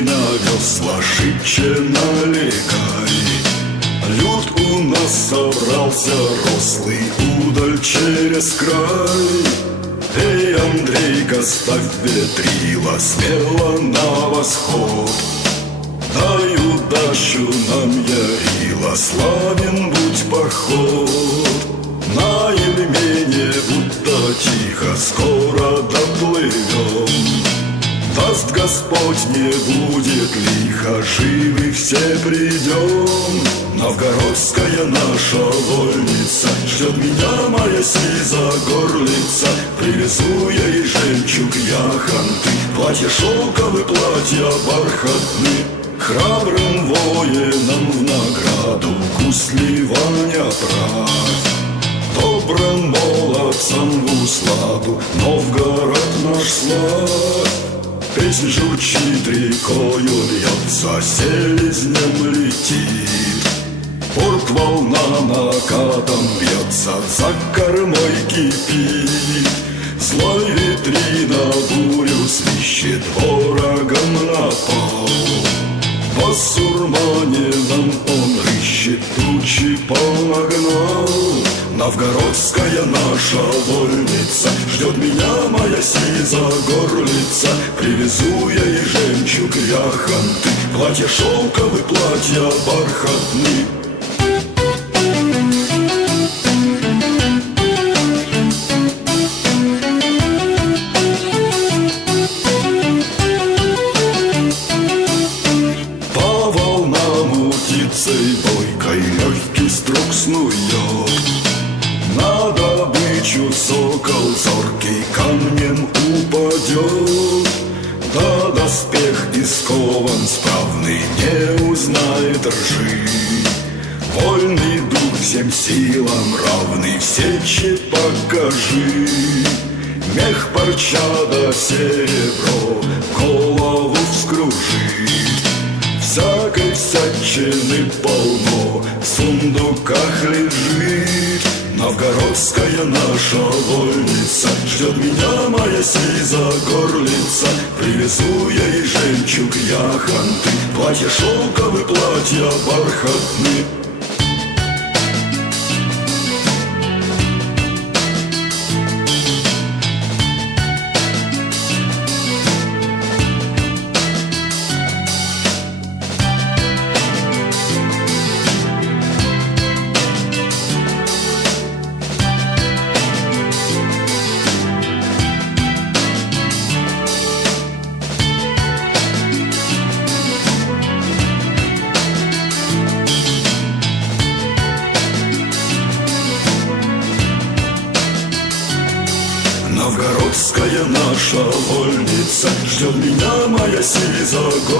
на весла шибче налегай. Люд у нас собрался рослый удаль через край. Эй, Андрейка, ставь ветрила смело на восход. Дай удачу нам, Ярила, славен будь поход. На Ильмене будто тихо скоро доплывем. Даст Господь, не будет лихо, живы все придем. Новгородская наша вольница ждет меня, моя сиза горлица. Привезу я ей жемчуг яхонты, платье шелковые, платья бархатные. Храбрым воинам в награду гусли Ваня правь. Добрым молодцам в усладу Новгород наш славь. Песнь журчит, рекою льется, селезнем летит. Порт волна накатом бьется, за кормой кипит. Злой ветрина бурю свищет, ворогам на пол. Басурманином он рыщет, тучи погнал. Новгородская наша вольница ждет меня, моя сиза горлица. Привезу я ей жемчуг яхонты, платье шелковые, платья бархатные. По волнам птицей бойкой легкий струк снует. На добычу сокол зоркий камнем упадет. Да доспех искован справный не узнает ржи. Вольный дух всем силам равный, в сече покажи. Мех, парча да серебро голову вскружит. Всякой всячины полно в сундуках лежит. Новгородская наша вольница ждет меня, моя сиза горлица. Привезу я ей жемчуг яхонты, платье шелковые, платья бархатные. Новгородская наша вольница ждет меня, моя сиза горлица.